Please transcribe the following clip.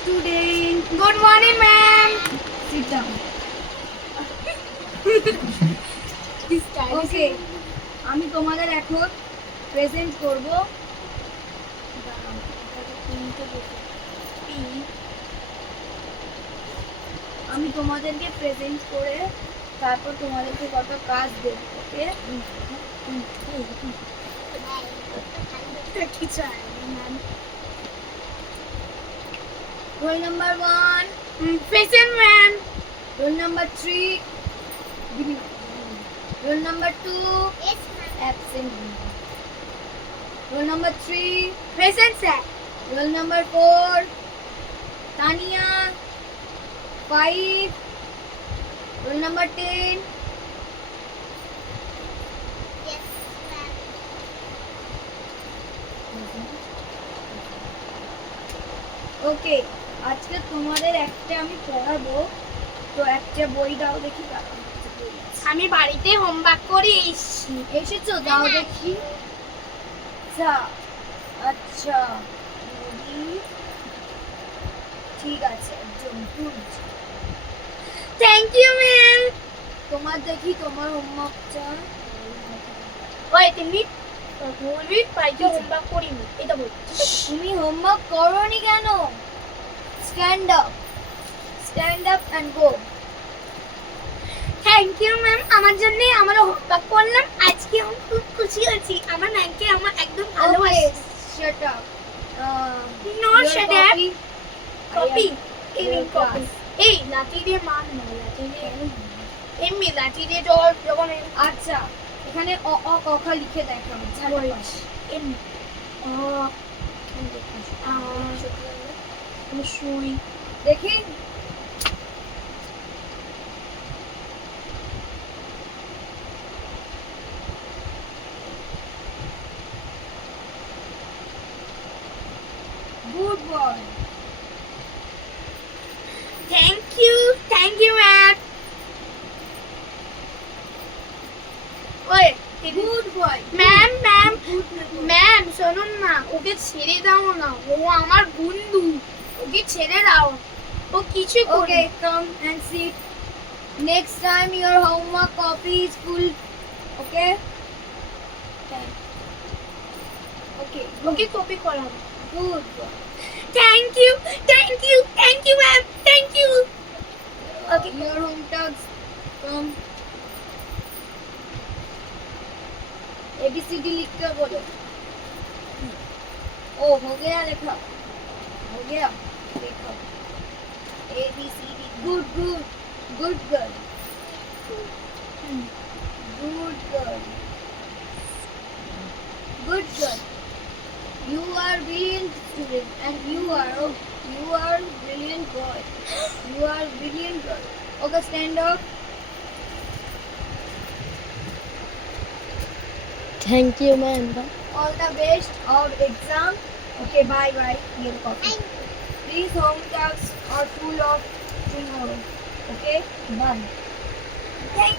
student. Good morning, ma'am. Sit down. Okay. আমি তোমাদের এখন প্রেজেন্ট করব। আমি তোমাদেরকে প্রেজেন্ট করে তারপর তোমাদেরকে কত কাজ দেব। ওকে? Roll number 1, present ma'am. Roll number 3, roll number 2, yes ma'am. Absent. Roll number 3, present sir. Roll number 4, Tania. 5. Roll number 10. Yes ma'am. Okay. আজকে তোমাদের একটা আমি পড়াবো, তো একটা বই দাও দেখি। আমি বাড়িতে হোমওয়ার্ক করে এসেছো? দাও দেখি। আচ্ছা ঠিক আছে, একদম গুড। Thank you ma'am. তোমার দেখি তোমার হোমওয়ার্কটা। ওয়েট এ মিনিট, বলবি বাড়িতে হোমওয়ার্ক করিনি এটা বল। তুমি হোমওয়ার্ক করোনি কেন? Stand up and go. Thank you ma'am, আমার জন্য আমার হোমওয়ার্ক করলাম। আজকে আমি খুব খুশি আছি। আমার ম্যামকে আমার একদম ভালোবাসি। Shut up. No shut up. Copy in copy. এই লাঠি দিয়ে মার না, লাঠি দিয়ে এমনি লাঠি দিয়ে যখন আচ্ছা এখানে অ অ ক খ লিখে দেখাও। ঝাড়বাস এমনি সুই দেখি। Good boy. Thank you ma'am. ওই Good boy. ম্যাম শুনুন না, ওকে ছেড়ে দাও না, ও আমার বন্ধু, ওকে ছেড়ে দাও, ও কিছু Okay, come and sit. Next time your homework copy is full. Okay? Okay. Okay copy করাবো। Good boy. Thank you ma'am, thank you. Okay. Your home tags. Come. ABCD लिख कर बोलो। ओ हो गया लिखा। हो गया। लिखो। ABCD. Good girl. Good girl. You are brilliant student, and you are brilliant boy. You are brilliant girl. Okay, stand up. Thank you ma'am. All the best of exam. Okay, bye. Your copy. These home tasks are full of tomorrow. Okay, bye. Thank you.